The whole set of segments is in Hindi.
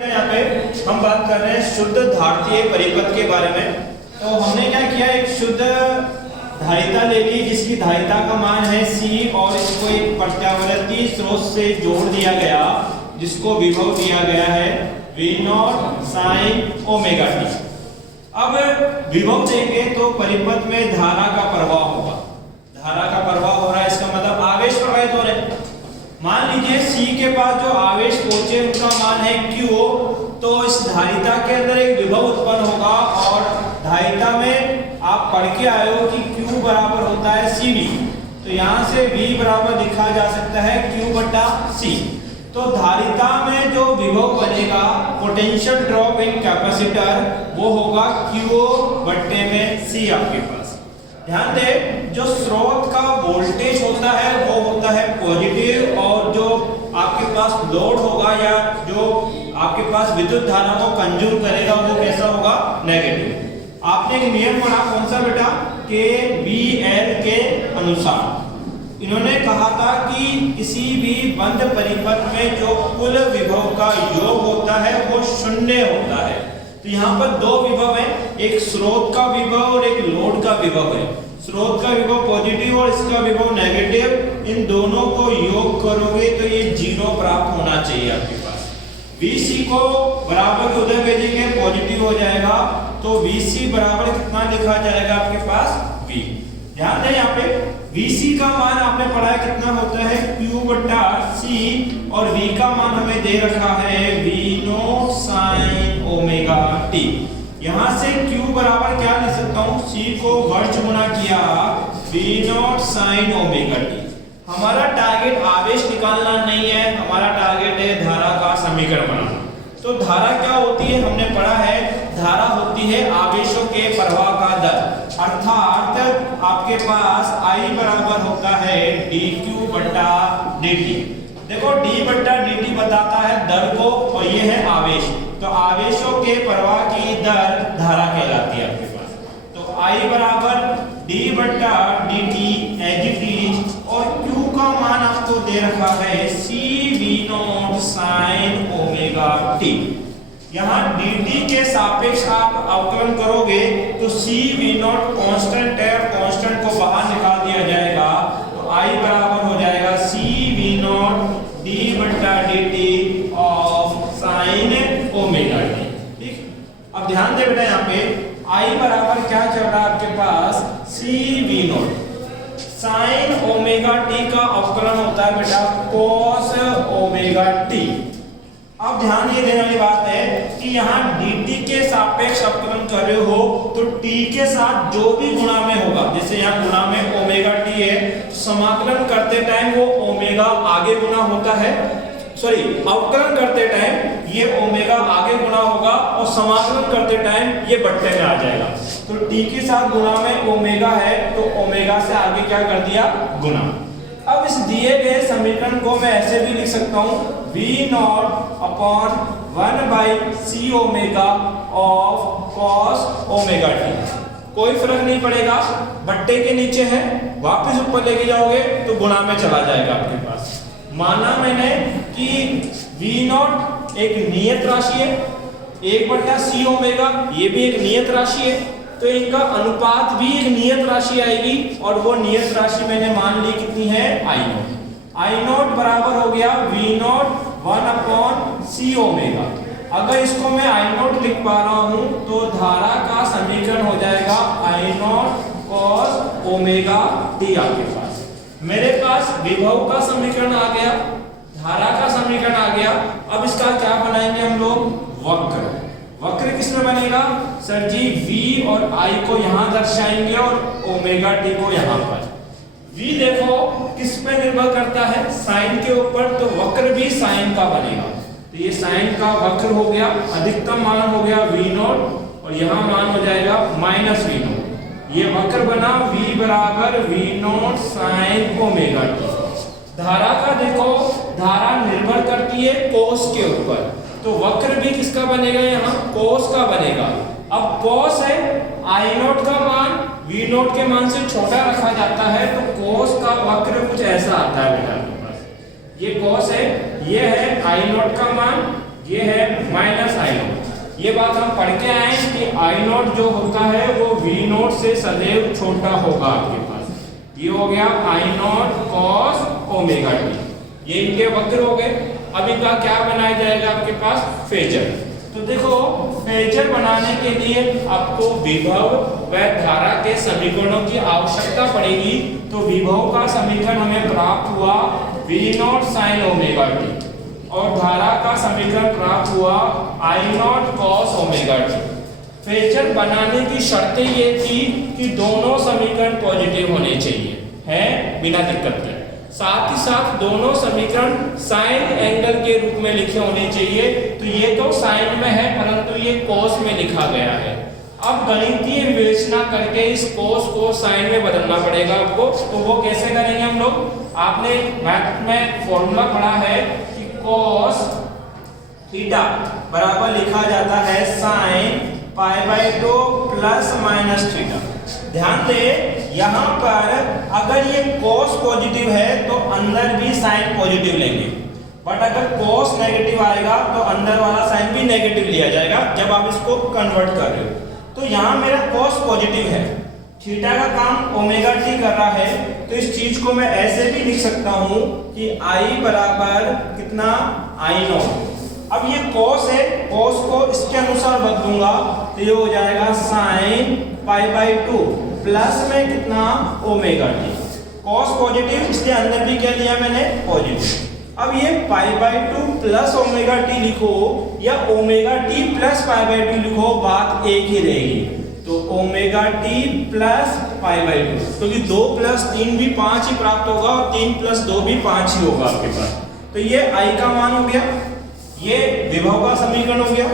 यहाँ पे हम बात कर रहे हैं शुद्ध धारितीय परिपथ के बारे में। तो हमने क्या किया, एक शुद्ध धारिता ले ली जिसकी धारिता का मान है C और इसको एक प्रत्यावर्ती स्रोत से जोड़ दिया गया जिसको विभव दिया गया है V0 sin ओमेगा t। अब विभव देंगे तो परिपथ में धारा का प्रवाह होगा। धारा का प्रवाह हो रहा है, इसका मतलब आवेश प्रवाहित हो रहे हैं। मान लीजिए C के पास जो आवेश पहुंचे उनका मान है Q, तो इस धारिता के अंदर एक विभव उत्पन्न होगा और धारिता में आप पढ़ के आए हो कि Q बराबर होता है CV। तो यहाँ से V बराबर लिखा जा सकता है Q बटा C। तो धारिता में जो विभव बनेगा पोटेंशियल ड्रॉप इन कैपेसिटर वो होगा Q बट्टे में C आपके पास। ध्यान दें, जो स्रोत का वोल्टेज होता है वो होता है पॉजिटिव और जो आपके पास लोड होगा या जो आपके पास विद्युत धारा को कंज्यूम करेगा वो कैसा होगा, नेगेटिव। आपने एक नियम पढ़ा, कौन सा बेटा, KVL के अनुसार इन्होंने कहा था कि किसी भी बंद परिपथ में जो कुल विभव का योग होता है वो शून्य होता है। तो यहाँ पर दो विभव है, एक स्रोत का विभव और एक लोड का विभव है। स्रोत का विभव पॉजिटिव और इसका विभव नेगेटिव, इन दोनों को योग करोगे तो ये 0 प्राप्त होना चाहिए आपके पास। VC को बराबर के उधर भेजेंगे पॉजिटिव हो जाएगा, तो VC बराबर कितना लिखा जाएगा आपके पास, V। ध्यान दें यहाँ पे VC का मान आपने पढ़ा है कितना होता है Q बटा C और V का मान हमें दे रखा है V0 sin ओमेगा t। यहाँ से Q बराबर क्या लिख सकता हूँ, C को वर्ष गुना किया V0 sin ओमेगा t। हमारा टारगेट आवेश निकालना नहीं है, हमारा टारगेट है धारा का समीकरण बनाना। तो धारा क्या होती है, हमने पढ़ा है धारा होती है आवेशों के प्रवाह का दर, अर्थात आपके पास I बराबर होता है dq बटा dt। देखो d बटा dt बताता है दर को और ये है आवेश, तो आवेशों के प्रवाह की दर धारा कहलाती है आपके पास। तो I बराबर d बटा dt एज इट इज और Q का मान आपको दे रखा है C V0 sin omega t। यहाँ dt के सापेक्ष आप अवकलन करोगे तो C V0 कांस्टेंट है, कांस्टेंट को बाहर निकाल दिया जाएगा, तो I बराबर हो जाएगा C V0 d बटा dt of sin omega t। ठीक, अब ध्यान दे बेटा, यहाँ पे I बराबर क्या चल रहा है आपके पास, C V0 sin omega t का अवकलन होता है बेटा cos ओमेगा t। अब ध्यान ये देने वाली बात है कि यहाँ dt के सापेक्ष अवकलन कर रहे हो तो t के साथ जो भी गुणा में होगा, जैसे यहाँ गुणा में ओमेगा t है, समाकलन करते टाइम वो ओमेगा आगे गुणा होता है, सॉरी अवकलन करते टाइम ये ओमेगा आगे गुणा होगा और समाकलन करते टाइम ये बट्टे में आ जाएगा। तो t के साथ गुणा में ओमेगा है तो ओमेगा से आगे क्या कर दिया, गुणा। अब इस दिए गए समीकरण को मैं ऐसे भी लिख सकता हूँ V0 upon 1 by C omega of cos omega t। कोई फर्क नहीं पड़ेगा, बट्टे के नीचे है, वापस ऊपर लेके जाओगे तो गुणा में चला जाएगा आपके पास। माना मैंने कि V0 एक नियत राशि है, 1 बटा C ओमेगा ये भी एक नियत राशि है, तो इनका अनुपात भी एक नियत राशि आएगी और वो नियत राशि मैंने मान ली कितनी है, I0। I0 बराबर हो गया V0 1 अपॉन C ओमेगा। अगर इसको मैं I0 लिख पा रहा हूं तो धारा का समीकरण हो जाएगा I0 cos ओमेगा t आपके पास। मेरे पास विभव का समीकरण आ गया, धारा का समीकरण आ गया। अब इसका क्या बनाएंगे हम लोग, वक्र। वक्र किसमें बनेगा सर जी, V और I को यहाँ दर्शाएंगे और ओमेगा t को यहाँ पर। V देखो किस पे निर्भर करता है, साइन के ऊपर, तो वक्र भी साइन का बनेगा। तो ये साइन का वक्र हो गया, अधिकतम मान हो गया V0 और यहाँ मान हो जाएगा माइनस V0। ये वक्र बना V बराबर V0 sin ओमेगा t। धारा का देखो, धारा निर्भर करती है कोस के ऊपर, तो वक्र भी किसका बनेगा, यहाँ कोस का बनेगा। अब कोस है, I0 का मान V0 के मान से छोटा रखा जाता है, तो कोस का वक्र कुछ ऐसा आता है बेटा आपके पास। ये कोस है, ये है I0 का मान, ये है माइनस आई नॉट। ये बात हम पढ़ के आए कि आई नॉट जो होता है वो वी नॉट से सदैव छोटा होगा आपके पास। ये हो गया आई नॉट कॉस ओमेगा टी, ये इनके वक्र हो गए। अब इनका क्या बनाया जाएगा आपके पास, फेजर। तो देखो फेजर बनाने के लिए आपको विभव व धारा के समीकरणों की आवश्यकता पड़ेगी। तो विभव का समीकरण हमें प्राप्त हुआ V naught sine omega T और धारा का समीकरण प्राप्त हुआ I naught cos omega T. Phasor बनाने की शर्तें ये थी कि दोनों समीकरण पॉजिटिव होने चाहिए, है बिना दिक्कत के। साथ ही साथ दोनों समीकरण साइन एंगल के रूप में लिखे होने चाहिए। तो ये तो साइन में है परंतु ये कोस में लिखा गया है। अब गणितीय विवेचना करके इस कोस को साइन में बदलना पड़ेगा आपको। तो वो कैसे करेंगे हम लोग, आपने मैथ में फॉर्मूला पढ़ा है कि कोस थीटा बराबर लिखा जाता है sine pi by 2 plus minus theta. ध्यान दे यहाँ पर अगर ये cos पॉजिटिव है तो अंदर भी साइन पॉजिटिव लेंगे, बट अगर cos नेगेटिव आएगा तो अंदर वाला साइन भी नेगेटिव लिया जाएगा जब आप इसको कन्वर्ट कर रहे हो। तो यहाँ मेरा cos पॉजिटिव है, थीटा का काम ओमेगा टी कर रहा है, तो इस चीज को मैं ऐसे भी लिख सकता हूँ कि I बराबर कितना आई नॉट। अब ये cos है, cos को इसके अनुसार बदलूंगा तो ये हो जाएगा साइन पाई बाय 2 प्लस में कितना ओमेगा टी। cos पॉजिटिव इसलिए अंदर भी क्या लिया मैंने पॉजिटिव। अब ये pi by 2 plus omega T लिखो या omega T plus pi by 2 लिखो, बात एक ही रहेगी। तो omega T plus pi by 2, क्योंकि 2 प्लस 3 भी 5 ही प्राप्त होगा और 3 प्लस 2 भी 5 ही होगा आपके पास। तो ये आई का मान हो गया, ये विभव का समीकरण हो गया।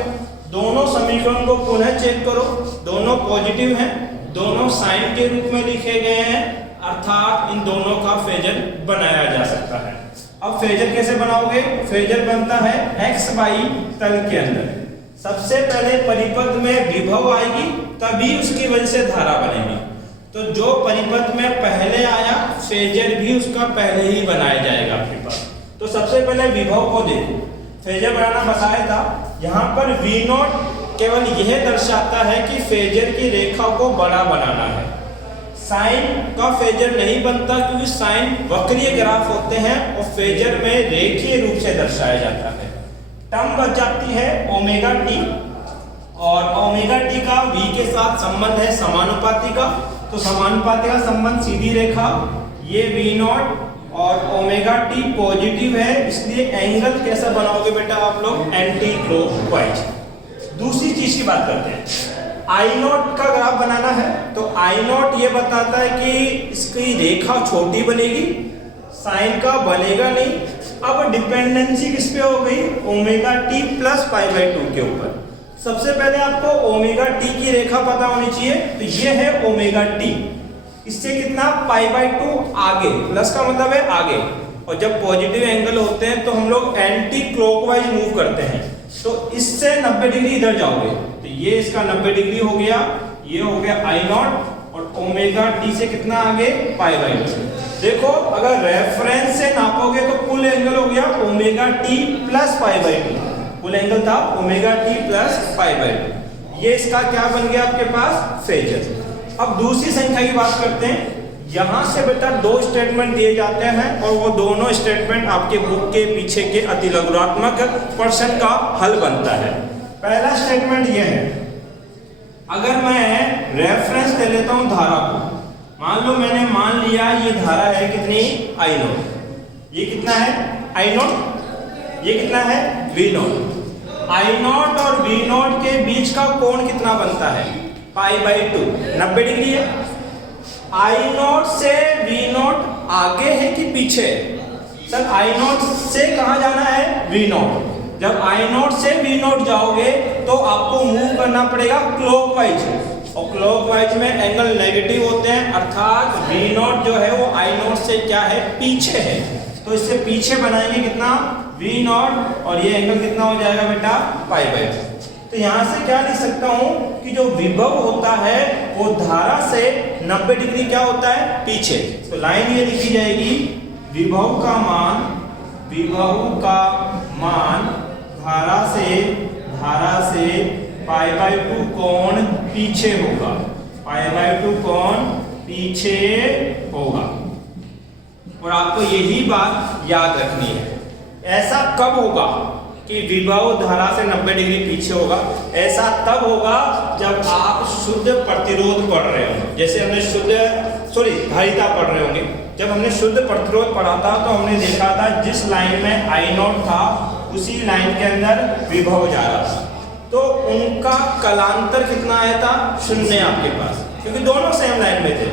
दोनों समीकरण को पुनः चेक करो, दोनों पॉजिटिव हैं, दोनों साइन के रूप में लिखे गए हैं, अर्थात इन दोनों का फेजर बनाया जा सकता है। अब फेजर कैसे बनाओगे, फेजर बनता है x बाई तल के अंदर। सबसे पहले परिपथ में विभव आएगी तभी उसकी वजह से धारा बनेगी। तो जो परिपथ में पहले आया फेजर भी उसका पहले ही बनाया जाएगा आपके पास। तो सबसे पहले विभव को देखो, फेजर बनाना बताया था। यहाँ पर वी नॉट केवल यह दर्शाता है कि फेजर की रेखा को बड़ा बनाना है। साइन का फेजर नहीं बनता क्योंकि साइन वक्रीय ग्राफ होते हैं और फेजर में रेखीय रूप से दर्शाया जाता है। टर्म बच जाती है ओमेगा टी और ओमेगा टी का v के साथ संबंध है समानुपाती का। तो समानुपाती का संबंध सीधी रेखा, ये वी नॉट और ओमेगा टी पॉजिटिव है, इसलिए एंगल कैसा बनाओगे बेटा आप लोग, एंटी क्लॉकवाइज। दूसरी चीज की बात करते हैं, आई नॉट का ग्राफ बनाना है। तो आई नॉट ये बताता है कि इसकी रेखा छोटी बनेगी, साइन का बनेगा नहीं। अब डिपेंडेंसी किस पे हो गई, omega T plus pi by 2 के ऊपर। सबसे पहले आपको ओमेगा टी की रेखा पता होनी चाहिए। तो ये है ओमेगा टी, इससे कितना पाई बाय 2 आगे, प्लस का मतलब है आगे। और जब पॉजिटिव एंगल होते हैं तो हम लोग एंटी क्लॉकवाइज मूव करते हैं। तो इससे 90 डिग्री इधर जाओगे तो ये इसका 90 डिग्री हो गया, ये हो गया आई नॉट और ओमेगा टी से कितना आगे, पाई बाय 2। देखो अगर रेफरेंस से नापोगे तो कुल एंगल हो गया omega T plus pi by 2। कुल एंगल था omega T plus pi by 2। ये इसका क्या बन गया आपके पास, फेजर। अब दूसरी संख्या की बात करते हैं। यहां से बेटा 2 स्टेटमेंट दिए जाते हैं और वो दोनों स्टेटमेंट आपके बुक के पीछे के अतिलघुरात्मक प्रश्न का हल बनता है। पहला स्टेटमेंट ये है, अगर मैं रेफरेंस ले लेता हूं धारा को, मान लो मैंने मान लिया ये धारा है कितनी, आई नॉट। ये कितना है, आई नॉट। ये कितना है, वी नॉट। आई नॉट और वी नॉट के बीच का कोण कितना बनता है, पाई बाय 2, 90 डिग्री है। आई नॉट से वी नॉट आगे है कि पीछे, सर आई नॉट से कहां जाना है, वी नॉट। जब आई नॉट से वी नॉट जाओगे तो आपको मूव करना पड़ेगा क्लॉकवाइज, और क्लॉकवाइज में एंगल नेगेटिव होते हैं, अर्थात वी नॉट जो है वो आई नॉट से क्या है, पीछे है। तो इससे पीछे बनाएंगे कितना, वी नॉट, और ये एंगल कितना हो जाएगा बेटा, पाई बाय 2। तो यहां से क्या लिख सकता हूं कि जो विभव होता है वो धारा से 90 डिग्री क्या होता है, पीछे। तो लाइन ये लिखी जाएगी, विभव का मान धारा से π/2 कोण पीछे होगा, π/2 कोण पीछे होगा। और आपको यही बात याद रखनी है। ऐसा कब होगा कि विभव धारा से 90 डिग्री पीछे होगा? ऐसा तब होगा जब आप शुद्ध प्रतिरोध पढ़ रहे होंगे। जैसे हमने धारिता पढ़ रहे होंगे। जब हमने शुद्ध प्रतिरोध पढ़ा था तो हमने देखा था जिस लाइन में I0 था उसी लाइन के अंदर विभव जा रहा था, तो उनका कलांतर कितना आया था? 0 आपके पास, क्योंकि दोनों सेम लाइन में थे।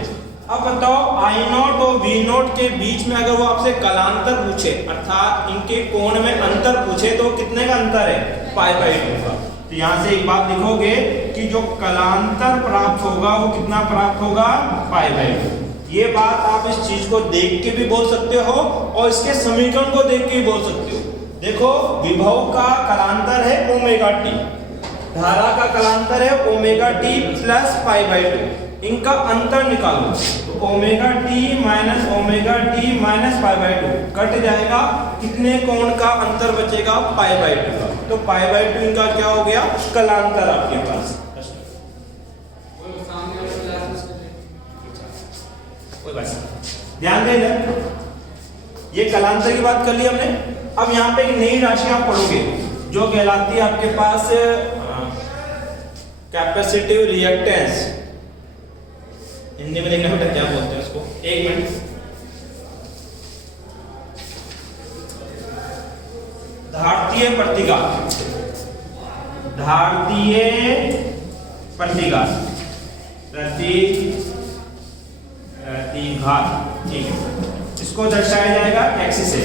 अब बताओ I0 और V0 के बीच में अगर वो आपसे कलांतर पूछे, अर्थात इनके कोण में अंतर पूछे, तो कितने का अंतर है? π/2 का। तो यहाँ से एक बात लिखोगे कि जो कलांतर प्राप्त होगा वो कितना प्राप्त होगा? π/2। ये बात आप इस चीज को देख के भी बोल सकते हो और इसके समीकरण को देख के भी बोल सकते हो। देखो विभव का कलांतर है ω_t, धारा का कलांतर है ω_t प्लस π/2। इनका अंतर निकालो तो ω_t minus ω_t minus π/2 cut जाएगा। कितने कोण का अंतर बचेगा? π/2 का। तो π/2 इनका क्या हो गया? कलांतर आपके पास। ध्यान देना, ये कलांतर की बात कर ली हमने। अब यहाँ पे एक नई राशि आप पढ़ोगे जो कहलाती है आपके पास कैपेसिटिव रिएक्टेंस। हिंदी में देखना बेटा क्या बोलते हैं उसको, एक मिनट। धारतीय प्रतिघात, धारतीय प्रतिघात, प्रतिघात, ठीक है। इसको दर्शाया जाएगा x से।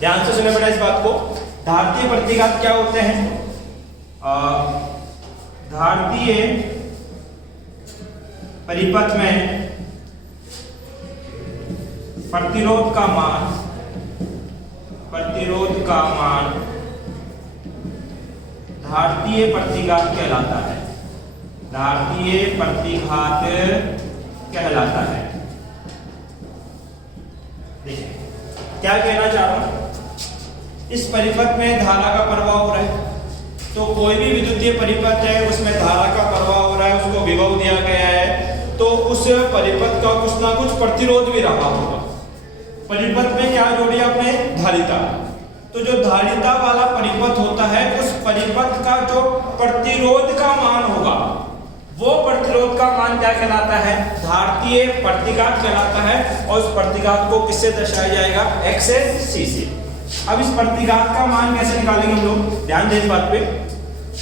ध्यान से सुने बेटा इस बात को। धारतीय प्रतिघात क्या होते हैं? धारतीय परिपथ में प्रतिरोध का मान धारतीय प्रतिघात कहलाता है। धारतीय प्रतिघात कहलाता है। देखिए क्या कहना चाह रहा हूं, इस परिपथ में धारा का प्रवाह हो रहा है, तो कोई भी विद्युतीय परिपथ है उसमें धारा का प्रवाह हो रहा है, उसको विभव दिया गया है, तो उस परिपथ का कुछ ना कुछ प्रतिरोध भी रहा होगा। परिपथ में क्या जोड़ी आपने? धारिता। तो जो धारिता वाला परिपथ होता है उस परिपथ का जो प्रतिरोध का मान होगा वो प्रतिरोध का मान क्या कहलाता है? धारतीय प्रतिघात कहलाता है। और उस प्रतिघात को किससे दर्शाया जाएगा? x से c से। अब इस प्रतिघात का मान कैसे निकालेंगे हम लोग? ध्यान दें इस बात पे।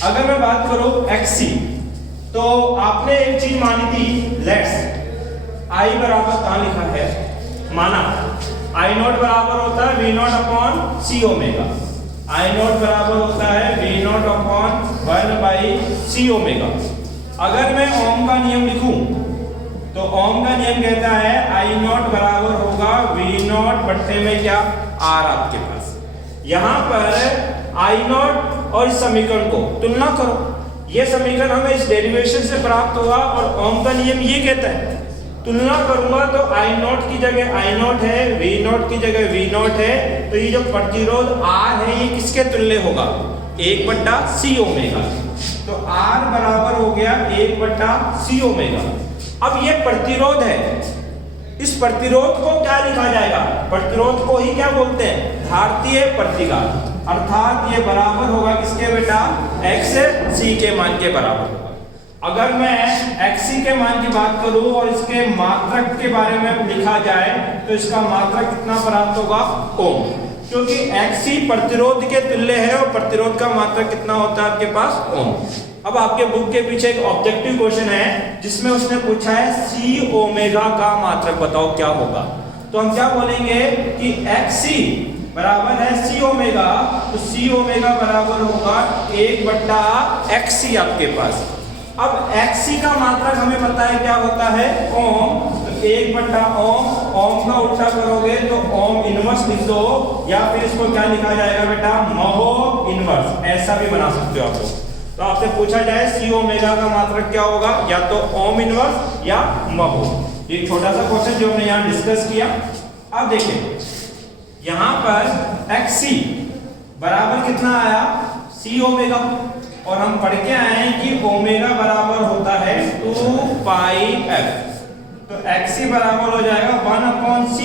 अगर मैं बात करूं xc, तो आपने एक चीज मानी थी, लेट्स I बराबर कहां लिखा है? माना I0 बराबर होता है V0/c ओमेगा। I0 बराबर होता है V0/1/c ओमेगा। अगर मैं ओम का नियम लिखूं तो ओम का नियम कहता है I0 बराबर होगा V0 बट्टे में क्या? R आपके पास। यहां पर I0 और इस समीकरण को तुलना करो। यह समीकरण हमें इस डेरिवेशन से प्राप्त हुआ और ओम का नियम ये कहता है, तुलना करूंगा तो I0 की जगह I0 है, V0 की जगह V0 है, तो ये जो प्रतिरोध R है ये किसके तुल्य होगा? 1/c omega. तो R बराबर हो गया 1/c ओमेगा। अब ये प्रतिरोध है, इस प्रतिरोध को क्या लिखा जाएगा? प्रतिरोध को ही क्या बोलते हैं? धारतीय प्रतिघात। अर्थात ये बराबर होगा किसके बेटा? x c के मान के बराबर होगा। अगर मैं xc के मान की बात करूं और इसके मात्रक के बारे में लिखा जाए तो इसका मात्रक कितना प्राप्त होगा? ओम, क्योंकि xc प्रतिरोध के तुल्य है और प्रतिरोध का मात्रक कितना होता है आपके पास? ओम। अब आपके बुक के पीछे एक ऑब्जेक्टिव क्वेश्चन है जिसमें उसने पूछा है c ओमेगा का मात्रक बताओ क्या होगा। तो हम क्या बोलेंगे कि xc बराबर है c ओमेगा, तो c ओमेगा बराबर होगा 1/xc आपके पास। अब xc का मात्रक हमें पता है क्या होता है? ओम। तो 1/ओम, ओम का उल्टा करोगे तो ओम इनवर्स लिख दो, या फिर इसको क्या लिखा जाएगा बेटा? महो इनवर्स, ऐसा भी बना सकते हो आप लोग। तो आपसे पूछा जाए c ओमेगा का मात्रक क्या होगा, या तो ओम इनवर्स या महो। एक छोटा सा क्वेश्चन जो हमने यहाँ डिस्कस किया। अब देखिए यहाँ पर xc बराबर कितना आया? सी ओमेगा, और हम पढ़ के आए हैं कि ओमेगा बराबर होता है 2 पाई एफ, तो एक्सी बराबर हो जाएगा 1/c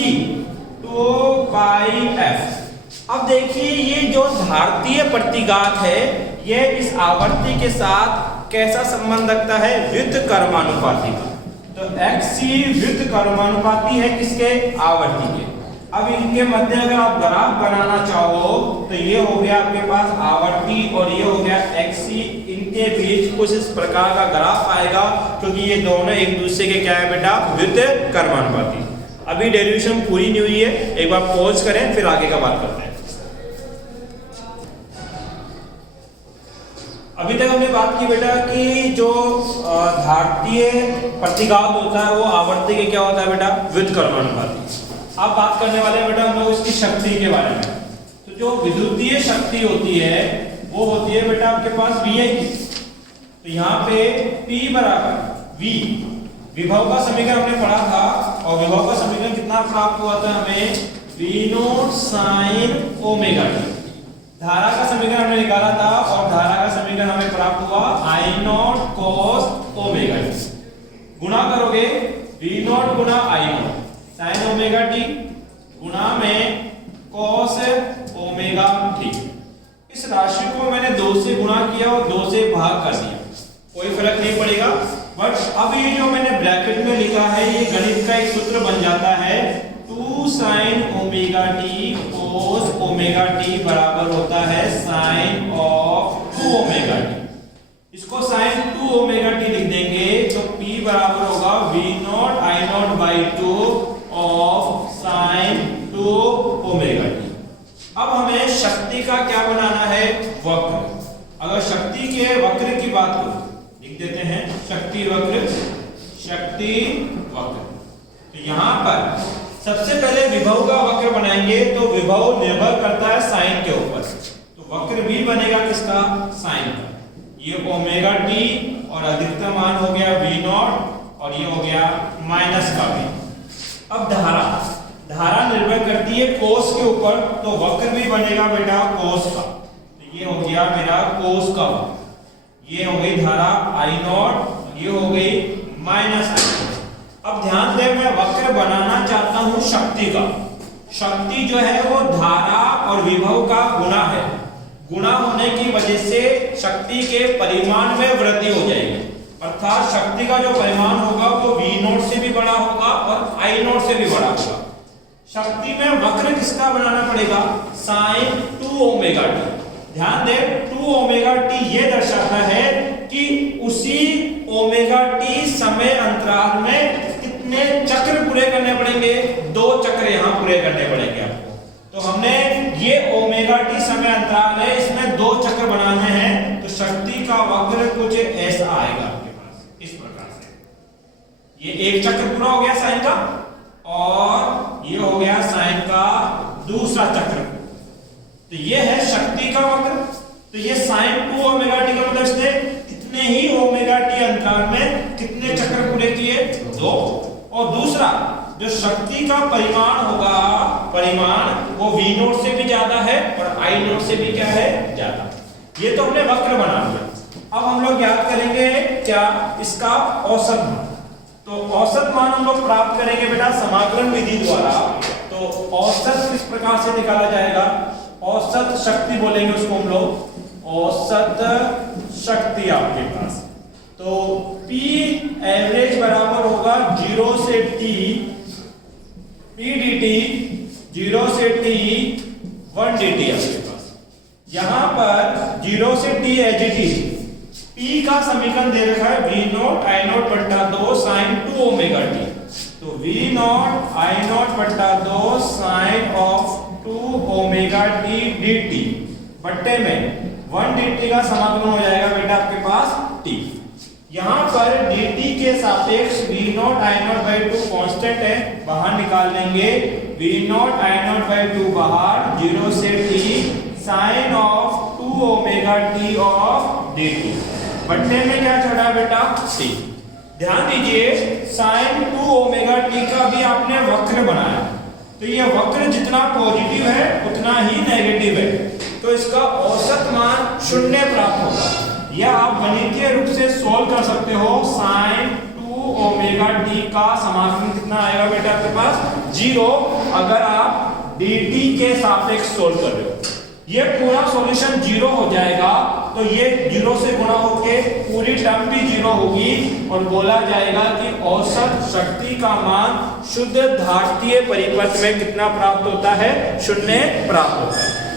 2 पाई एफ। अब देखिए ये जो धारतीय प्रतिघात है ये इस आवर्ती के साथ कैसा संबंध रखता है, व्युत्क्रमानुपाती का। तो एक्सी व्युत्क्रमानुपाती है किसके, आवर्ती के। अब इनके मध्य अगर आप ग्राफ बनाना चाहो तो ये हो गया आपके पास आवर्ती और ये हो गया एक्सी, इनके बीच कुछ इस प्रकार का ग्राफ आएगा क्योंकि ये दोनों एक दूसरे के क्या है बेटा, व्युत्क्रमानुपाती। अभी डेरिवेशन पूरी नहीं हुई है, एक बार पॉज करें फिर आगे का बात करते हैं। अभी तक हमने बात की बेटा कि जो धारतीय प्रतिघात होता है वो आवर्ती के क्या होता है बेटा, व्युत्क्रमानुपाती। अब बात करने वाले हैं बेटा हम लोग इसकी शक्ति के बारे में। तो जो विद्युतीय शक्ति होती है वो होती है बेटा आपके पास VI की। तो यहाँ पे P बराबर V, विभव का समीकरण हमने पढ़ा था और विभव का समीकरण कितना प्राप्त हुआ था हमें, V0 sin ओमेगा t। धारा का समीकरण हमने निकाला था और धारा का समीकरण हमें प्राप्त हुआ I0 cos ओमेगा t। गुणा करोगे V0 गुना I0 sin ओमेगा t गुणा में cos ओमेगा t। इस राशि को मैंने 2 से गुणा किया और 2 से भाग कर दिया, कोई फर्क नहीं पड़ेगा। बट अब ये जो मैंने ब्रैकेट में लिखा है ये गणित का एक सूत्र बन जाता है 2 sin omega t cos omega t बराबर होता है sin ऑफ 2 ओमेगा t। इसको sin 2 ओमेगा t लिख देंगे तो P बराबर होगा V0 I0 by 2 of sin 2 omega t। अब हमें शक्ति का क्या बनाना है, वक्र। अगर शक्ति के वक्र की बात करूं लिख देते हैं शक्ति वक्र, शक्ति वक्र। तो यहां पर सबसे पहले विभव का वक्र बनाएंगे तो विभव निर्भर करता है साइन के ऊपर, तो वक्र भी बनेगा किसका, साइन का। ये ओमेगा t और अधिकतम मान हो गया V0 और ये हो गया माइनस का V। अब धारा निर्भर करती है कोस के ऊपर, तो वक्र भी बनेगा बेटा कोस का। तो ये हो गया मेरा कोस का वक्र, ये हो गई धारा I0, ये हो गई माइनस I0। अब ध्यान दें मैं वक्र बनाना चाहता हूं शक्ति का। शक्ति जो है वो धारा और विभव का गुणा है, गुणा होने की वजह से शक्ति के परिमाण में वृद्धि हो जाएगी, अर्थात शक्ति का जो परिमाण होगा वो V0 से भी बड़ा होगा और I0 से भी बड़ा होगा। शक्ति में वक्र किसका बनाना पड़ेगा, sin 2 ओमेगा t। ध्यान दे 2 ओमेगा t ये दर्शाता है कि उसी ओमेगा t समय अंतराल में कितने चक्र पूरे करने पड़ेंगे, 2 चक्र यहाँ पूरे करने पड़ेंगे आपको। तो हमने ये ओमेगा t समय अंतराल है, इसमें 2 चक्र बनाने हैं, तो शक्ति का वक्र कुछ ऐसा आएगा आपके पास इस प्रकार से। ये एक चक्र पूरा हो गया साइन का और ये हो गया साइन का दूसरा चक्र। तो ये है शक्ति का वक्र। तो ये sin 2 ओमेगा t का मतलब इसने कितने ही ओमेगा t अंतराल में कितने चक्र पूरे किए, 2। और दूसरा जो शक्ति का परिमाण होगा, परिमाण वो V0 से भी ज्यादा है और I0 से भी क्या है, ज्यादा। ये तो हमने वक्र बना लिया। अब हम लोग याद करेंगे क्या, इसका औसत मान। तो औसत मान हम लोग प्राप्त करेंगे बेटा समाकलन विधि द्वारा। तो औसत किस प्रकार से निकाला जाएगा, औसत शक्ति बोलेंगे उसको हम लोग, औसत शक्ति आपके पास। तो P एवरेज बराबर होगा 0 से T P dt, 0 से T 1 dt आपके पास। यहां पर 0 से T एच टी P का समीकरण दे रखा है V0 I0 बट्टा 2 sin 2 ओमेगा t। तो V0 I0 बट्टा 2 sin of 2 omega t dt बट्टे में 1 dt का समाकलन हो जाएगा बेटा आपके पास t। यहां पर dt के सापेक्ष V0 I0 by 2 कांस्टेंट है, बाहर निकाल लेंगे V0 I0 by 2 बाहर, 0 से t sin of 2 omega t of dt बट्टे में क्या चढ़ा है बेटा, t। ध्यान दीजिए sin 2 ओमेगा t का भी आपने वक्र बनाया। तो ये वक्र जितना पॉजिटिव है उतना ही नेगेटिव है, तो इसका औसत मान 0 प्राप्त होगा। या आप गणितीय रूप से सोल्व कर सकते हो, sin 2 ओमेगा टी का समाकलन कितना आएगा बेटा आपके पास 0, अगर आप dt के सापेक्ष सोल्व कर रहे हो। ये पूरा सॉल्यूशन 0 हो जाएगा, तो ये 0 से गुणा होके पूरी टर्म भी 0 होगी और बोला जाएगा कि औसत शक्ति का मान शुद्ध धात्रीय परिपथ में कितना प्राप्त होता है, 0 प्राप्त होता है।